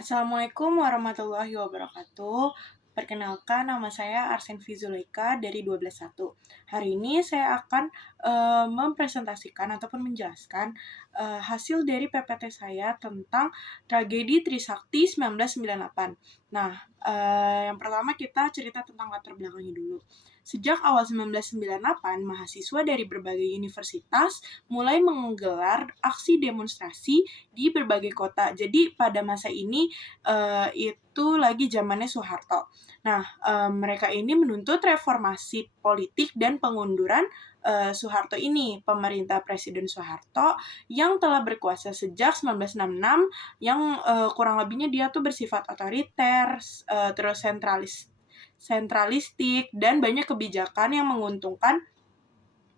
Assalamualaikum warahmatullahi wabarakatuh. Perkenalkan, nama saya Arsen Fizulaika dari 121. Hari ini saya akan mempresentasikan ataupun menjelaskan hasil dari PPT saya tentang tragedi Trisakti 1998. Nah, yang pertama kita cerita tentang latar belakangnya dulu. Sejak awal 1998, mahasiswa dari berbagai universitas mulai menggelar aksi demonstrasi di berbagai kota. Jadi pada masa ini itu lagi zamannya Soeharto. Nah, mereka ini menuntut reformasi politik dan pengunduran Soeharto ini, pemerintah Presiden Soeharto yang telah berkuasa sejak 1966, yang kurang lebihnya dia tuh bersifat otoriter, terus sentralistik, dan banyak kebijakan yang menguntungkan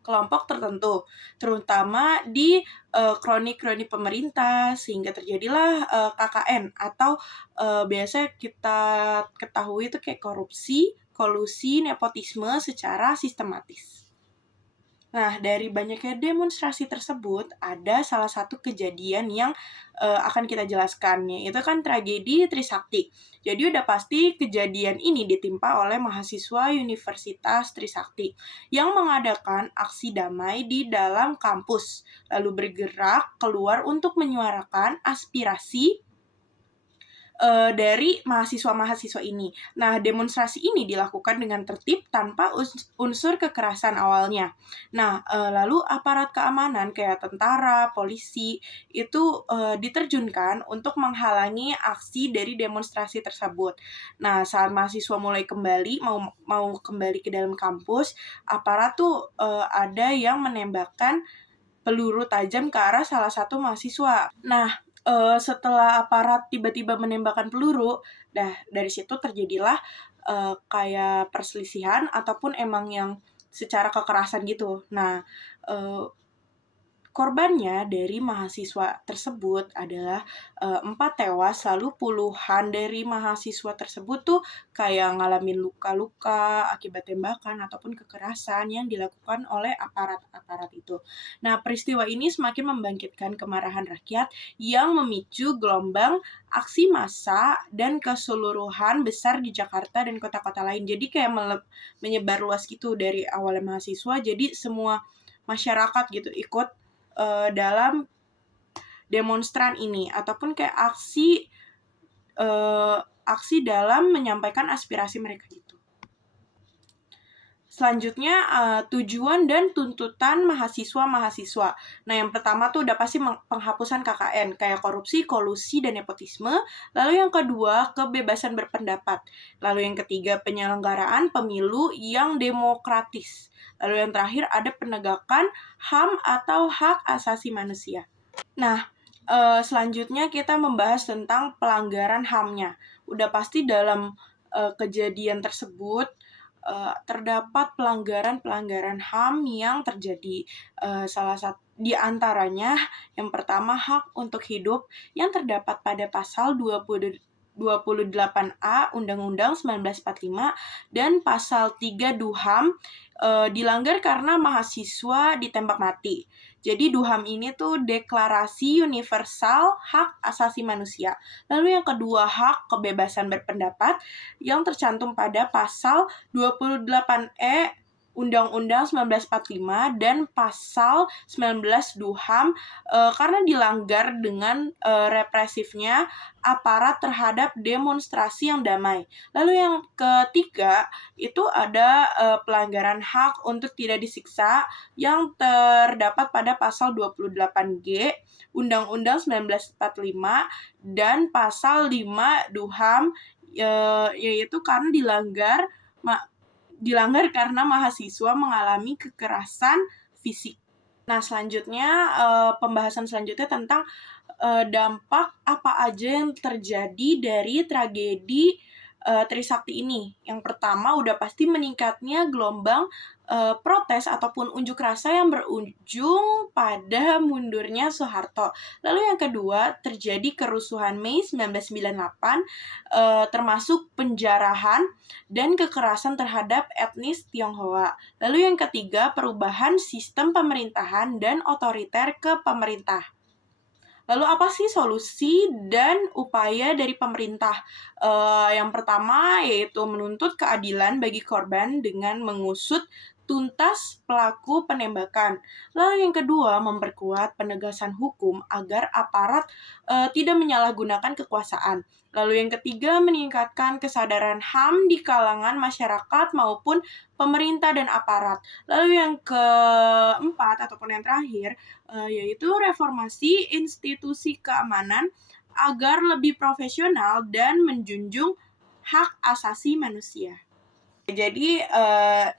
kelompok tertentu, terutama di kroni-kroni pemerintah, sehingga terjadilah KKN atau biasa kita ketahui itu kayak korupsi, kolusi, nepotisme secara sistematis. Nah, dari banyaknya demonstrasi tersebut, ada salah satu kejadian yang akan kita jelaskan, yaitu kan tragedi Trisakti. Jadi udah pasti kejadian ini ditimpa oleh mahasiswa Universitas Trisakti yang mengadakan aksi damai di dalam kampus, lalu bergerak keluar untuk menyuarakan aspirasi dari mahasiswa-mahasiswa ini. Nah, demonstrasi ini dilakukan dengan tertib tanpa unsur kekerasan awalnya. Nah, lalu aparat keamanan kayak tentara, polisi, itu diterjunkan untuk menghalangi aksi dari demonstrasi tersebut. Nah, saat mahasiswa mulai kembali, mau kembali ke dalam kampus, aparat tuh ada yang menembakkan peluru tajam ke arah salah satu mahasiswa. Nah, setelah aparat tiba-tiba menembakkan peluru, dari situ terjadilah kayak perselisihan ataupun emang yang secara kekerasan gitu. Nah, uh, korbannya dari mahasiswa tersebut adalah 4 tewas, lalu puluhan dari mahasiswa tersebut tuh kayak ngalamin luka-luka akibat tembakan ataupun kekerasan yang dilakukan oleh aparat-aparat itu. Nah, peristiwa ini semakin membangkitkan kemarahan rakyat yang memicu gelombang aksi massa dan keseluruhan besar di Jakarta dan kota-kota lain. Jadi kayak menyebar luas gitu dari awalnya mahasiswa, jadi semua masyarakat gitu ikut dalam demonstran ini ataupun kayak aksi dalam menyampaikan aspirasi mereka gitu. Selanjutnya, tujuan dan tuntutan mahasiswa-mahasiswa. Nah, yang pertama tuh udah pasti penghapusan KKN, kayak korupsi, kolusi, dan nepotisme. Lalu yang kedua, kebebasan berpendapat. Lalu yang ketiga, penyelenggaraan pemilu yang demokratis. Lalu yang terakhir, ada penegakan HAM atau hak asasi manusia. Nah, selanjutnya kita membahas tentang pelanggaran HAM-nya. Udah pasti dalam kejadian tersebut terdapat pelanggaran-pelanggaran HAM yang terjadi. Salah satu di antaranya, yang pertama hak untuk hidup yang terdapat pada pasal 28A Undang-Undang 1945 dan pasal 3 DUHAM dilanggar karena mahasiswa ditembak mati. Jadi DUHAM ini tuh Deklarasi Universal Hak Asasi Manusia. Lalu yang kedua, hak kebebasan berpendapat yang tercantum pada pasal 28E Undang-Undang 1945 dan pasal 19 DUHAM karena dilanggar dengan represifnya aparat terhadap demonstrasi yang damai. Lalu yang ketiga, itu ada pelanggaran hak untuk tidak disiksa yang terdapat pada pasal 28G Undang-Undang 1945 dan pasal 5 DUHAM, yaitu karena dilanggar karena mahasiswa mengalami kekerasan fisik. Nah, selanjutnya pembahasan selanjutnya tentang dampak apa aja yang terjadi dari tragedi Trisakti ini. Yang pertama udah pasti meningkatnya gelombang protes ataupun unjuk rasa yang berujung pada mundurnya Soeharto. Lalu yang kedua, terjadi kerusuhan Mei 1998 termasuk penjarahan dan kekerasan terhadap etnis Tionghoa. Lalu yang ketiga, perubahan sistem pemerintahan dan otoriter ke pemerintah. Lalu apa sih solusi dan upaya dari pemerintah? Yang pertama yaitu menuntut keadilan bagi korban dengan mengusut tuntas pelaku penembakan. Lalu yang kedua, memperkuat penegasan hukum agar aparat tidak menyalahgunakan kekuasaan. Lalu yang ketiga, meningkatkan kesadaran HAM di kalangan masyarakat maupun pemerintah dan aparat. Lalu yang keempat ataupun yang terakhir, yaitu reformasi institusi keamanan agar lebih profesional dan menjunjung hak asasi manusia. Jadi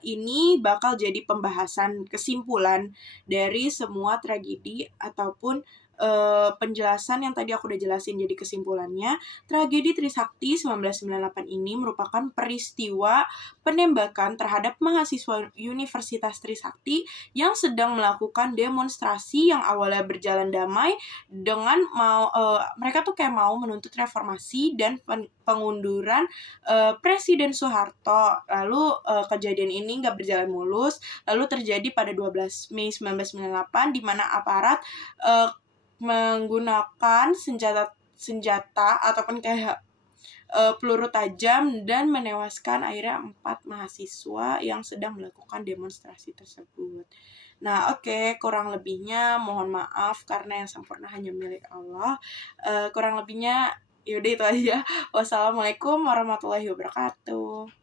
ini bakal jadi pembahasan kesimpulan dari semua tragedi ataupun penjelasan yang tadi aku udah jelasin. Jadi kesimpulannya, tragedi Trisakti 1998 ini merupakan peristiwa penembakan terhadap mahasiswa Universitas Trisakti yang sedang melakukan demonstrasi yang awalnya berjalan damai dengan mereka tuh kayak mau menuntut reformasi dan pengunduran Presiden Soeharto. Lalu kejadian ini nggak berjalan mulus, lalu terjadi pada 12 Mei 1998 di mana aparat menggunakan senjata ataupun kayak peluru tajam dan menewaskan akhirnya 4 mahasiswa yang sedang melakukan demonstrasi tersebut. Nah, oke, kurang lebihnya mohon maaf karena yang sempurna hanya milik Allah. Kurang lebihnya yaudah itu aja. Wassalamualaikum warahmatullahi wabarakatuh.